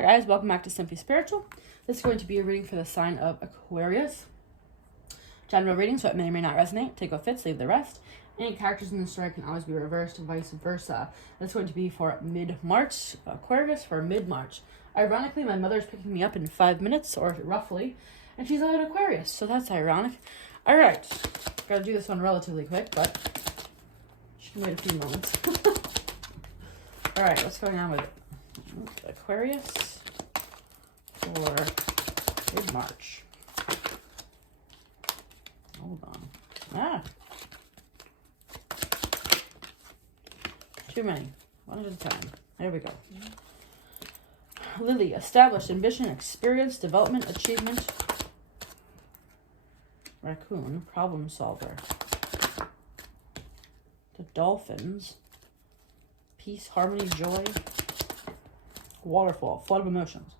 Hi guys, welcome back to Simply Spiritual. This is going to be a reading for the sign of Aquarius. General reading, so it may or may not resonate. Take what fits, leave the rest. Any characters in the story can always be reversed, vice versa. That's going to be for mid-March. Aquarius for mid-March. Ironically, my mother's picking me up in 5 minutes, or roughly, and she's an Aquarius, so that's ironic. Alright, gotta do this one relatively quick, but she can wait a few moments. Alright, what's going on with it? Aquarius for mid-March. Hold on. Too many. One at a time. There we go. Lily, established, ambition, experience, development, achievement. Raccoon, problem solver. The dolphins. Peace, harmony, joy. Waterfall, flood of emotions.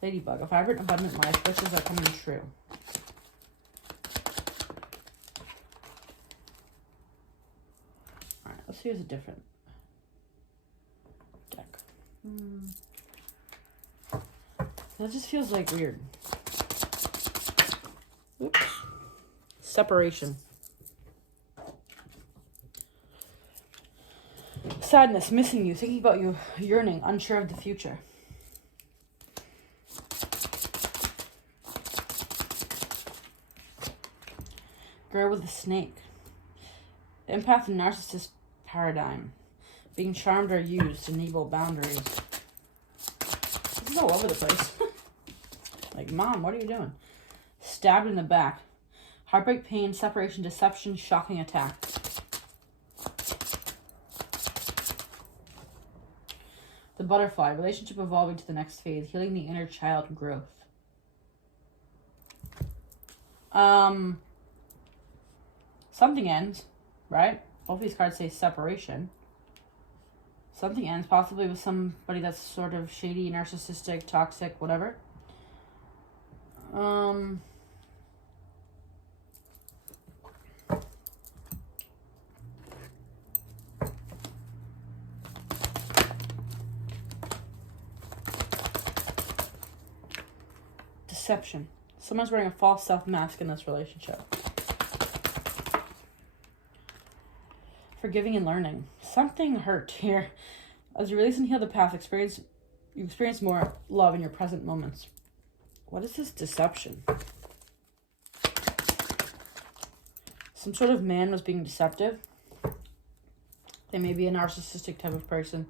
Ladybug, a vibrant, abundant life, wishes are coming true. Alright, let's use a different deck. That just feels like weird. Oops. Separation. Sadness, missing you, thinking about you, yearning, unsure of the future. Girl with a snake. Empath and narcissist paradigm. Being charmed or used, enable boundaries. This is all over the place. Like, Mom, what are you doing? Stabbed in the back. Heartbreak, pain, separation, deception, shocking attack. The butterfly, relationship evolving to the next phase, healing the inner child growth. Something ends, right? Both these cards say separation. Something ends, possibly with somebody that's sort of shady, narcissistic, toxic, whatever. Deception. Someone's wearing a false self-mask in this relationship. Forgiving and learning. Something hurt here. As you release and heal the past, you experience more love in your present moments. What is this deception? Some sort of man was being deceptive. They may be a narcissistic type of person.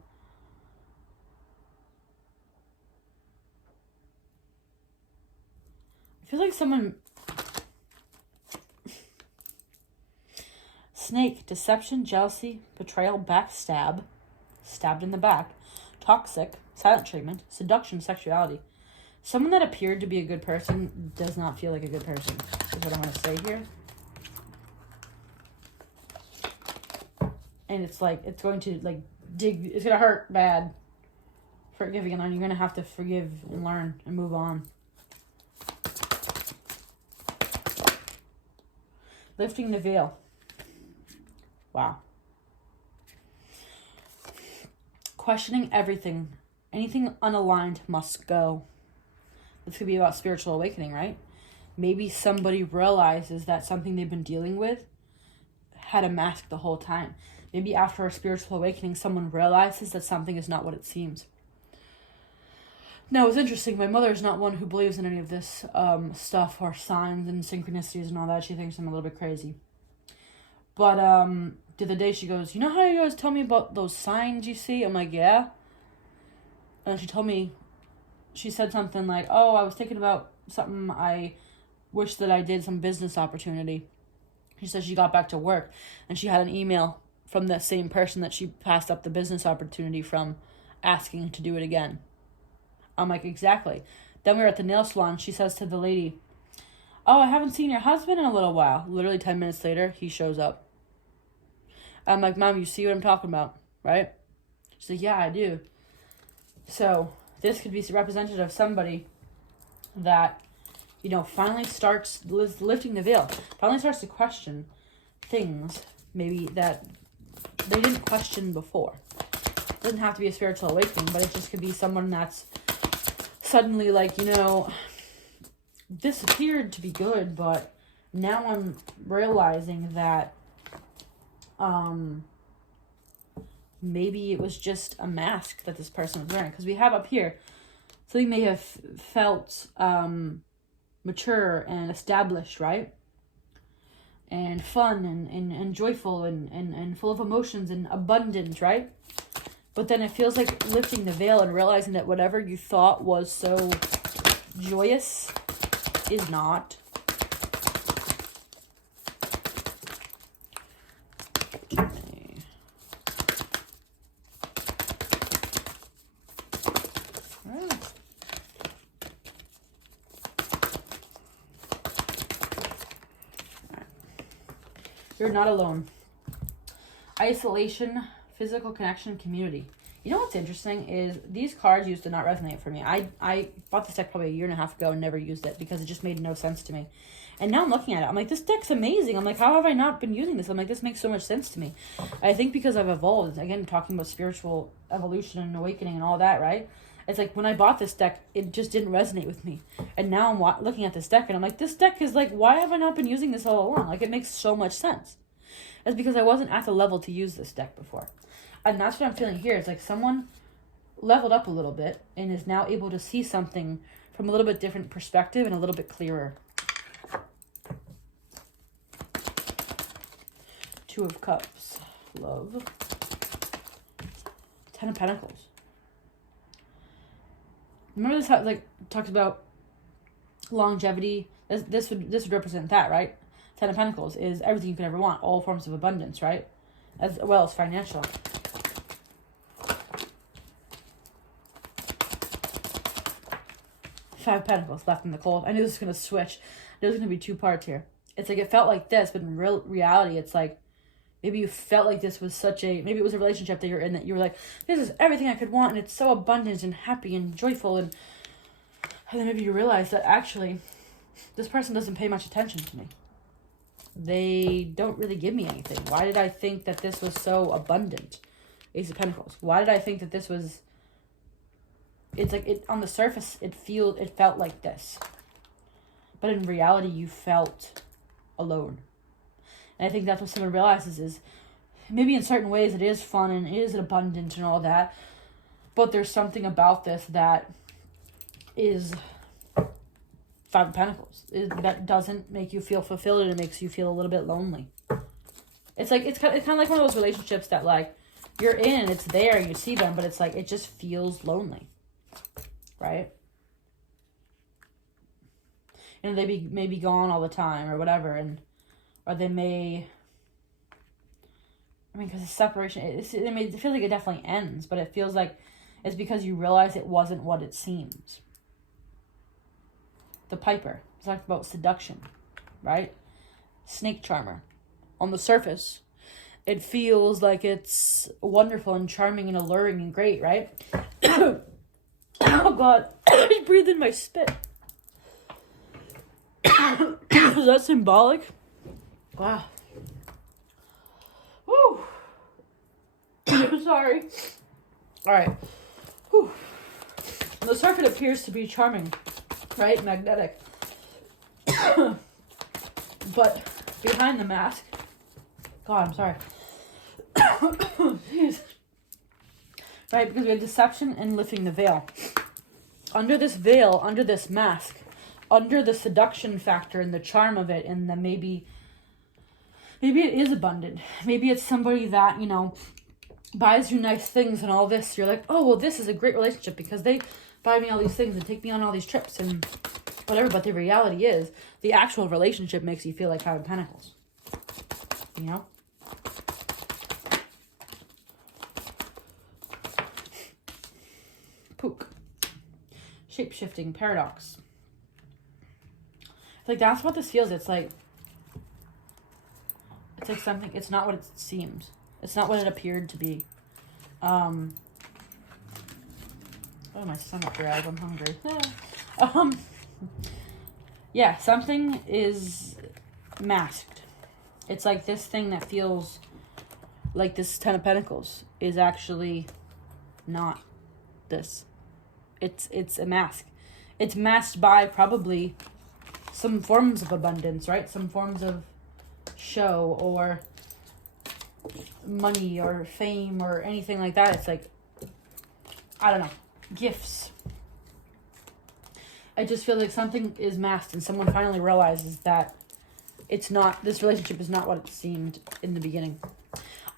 I feel like someone... Snake, deception, jealousy, betrayal, backstab, stabbed in the back, toxic, silent treatment, seduction, sexuality. Someone that appeared to be a good person does not feel like a good person, is what I'm going to say here. And it's like, it's going to like dig, it's going to hurt bad. Forgiving and learning, you're going to have to forgive and learn and move on. Lifting the veil. Wow. Questioning everything. Anything unaligned must go. This could be about spiritual awakening, right? Maybe somebody realizes that something they've been dealing with had a mask the whole time. Maybe after a spiritual awakening, someone realizes that something is not what it seems. Now, it's interesting. My mother is not one who believes in any of this stuff or signs and synchronicities and all that. She thinks I'm a little bit crazy. But the other day she goes, you know how you always tell me about those signs you see? I'm like, yeah. And she told me, she said something like, oh, I was thinking about something I wish that I did, some business opportunity. She said she got back to work and she had an email from the same person that she passed up the business opportunity from, asking to do it again. I'm like, exactly. Then we were at the nail salon. She says to the lady, oh, I haven't seen your husband in a little while. Literally 10 minutes later, he shows up. I'm like, Mom, you see what I'm talking about, right? She's like, yeah, I do. So this could be representative of somebody that, you know, finally starts lifting the veil, finally starts to question things maybe that they didn't question before. It doesn't have to be a spiritual awakening, but it just could be someone that's suddenly like, you know, this appeared to be good, but now I'm realizing that maybe it was just a mask that this person was wearing. Because we have up here, so you may have felt mature and established, right? And fun and joyful and full of emotions and abundant, right? But then it feels like lifting the veil and realizing that whatever you thought was so joyous is not. You're not alone. Isolation, physical connection, community. You know what's interesting is these cards used to not resonate for me. I bought this deck probably a year and a half ago and never used it because it just made no sense to me. And now I'm looking at it. I'm like, this deck's amazing. I'm like, how have I not been using this? I'm like, this makes so much sense to me. I think because I've evolved. Again, talking about spiritual evolution and awakening and all that, right? It's like when I bought this deck, it just didn't resonate with me. And now I'm looking at this deck and I'm like, this deck is like, why have I not been using this all along? Like, it makes so much sense. It's because I wasn't at the level to use this deck before. And that's what I'm feeling here. It's like someone leveled up a little bit and is now able to see something from a little bit different perspective and a little bit clearer. Two of Cups. Love. Ten of Pentacles. Remember this, like, talks about longevity. This would represent that, right? Ten of Pentacles is everything you could ever want. All forms of abundance, right? As well as financial. Five of Pentacles left in the cold. I knew this was going to switch. There's going to be two parts here. It's like it felt like this, but in reality, it's like maybe you felt like this was maybe it was a relationship that you're in that you were like, this is everything I could want and it's so abundant and happy and joyful. And then maybe you realize that actually this person doesn't pay much attention to me. They don't really give me anything. Why did I think that this was so abundant? Ace of Pentacles. Why did I think that this was... It's like, on the surface, it felt like this. But in reality, you felt alone. And I think that's what someone realizes is, maybe in certain ways it is fun and it is abundant and all that. But there's something about this that is... Five of Pentacles. That doesn't make you feel fulfilled and it makes you feel a little bit lonely. It's like it's kind of like one of those relationships that like you're in and it's there and you see them, but it's like it just feels lonely. Right? And they may be gone all the time or whatever, or they may... I mean, because it's separation, it feels like it definitely ends, but it feels like it's because you realize it wasn't what it seems. The Piper. It's talked about seduction, right? Snake charmer. On the surface, it feels like it's wonderful and charming and alluring and great, right? Oh, God. I just breathed in my spit. Is that symbolic? Wow. Woo. Sorry. All right. Whew. The surface appears to be charming. Right? Magnetic. But behind the mask... God, I'm sorry. Jeez. Right? Because we have deception and lifting the veil. Under this veil, under this mask, under the seduction factor and the charm of it, and the maybe it is abundant. Maybe it's somebody that, you know, buys you nice things and all this. You're like, oh, well, this is a great relationship because they... buy me all these things and take me on all these trips and whatever, but the reality is the actual relationship makes you feel like Five of Pentacles. You know? Pook. Shape-shifting paradox. It's like that's what this feels. It's like something, it's not what it seems. It's not what it appeared to be. Oh, my stomach growled. I'm hungry. Yeah, something is masked. It's like this thing that feels like this Ten of Pentacles is actually not this. It's a mask. It's masked by probably some forms of abundance, right? Some forms of show or money or fame or anything like that. It's like, I don't know, gifts. I just feel like something is masked and someone finally realizes that it's not, this relationship is not what it seemed in the beginning.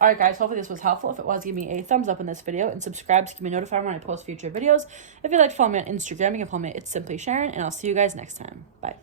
Alright guys, hopefully this was helpful. If it was, give me a thumbs up in this video and subscribe to keep me notified when I post future videos. If you'd like to follow me on Instagram, you can follow me at It's Simply Sharon, and I'll see you guys next time. Bye.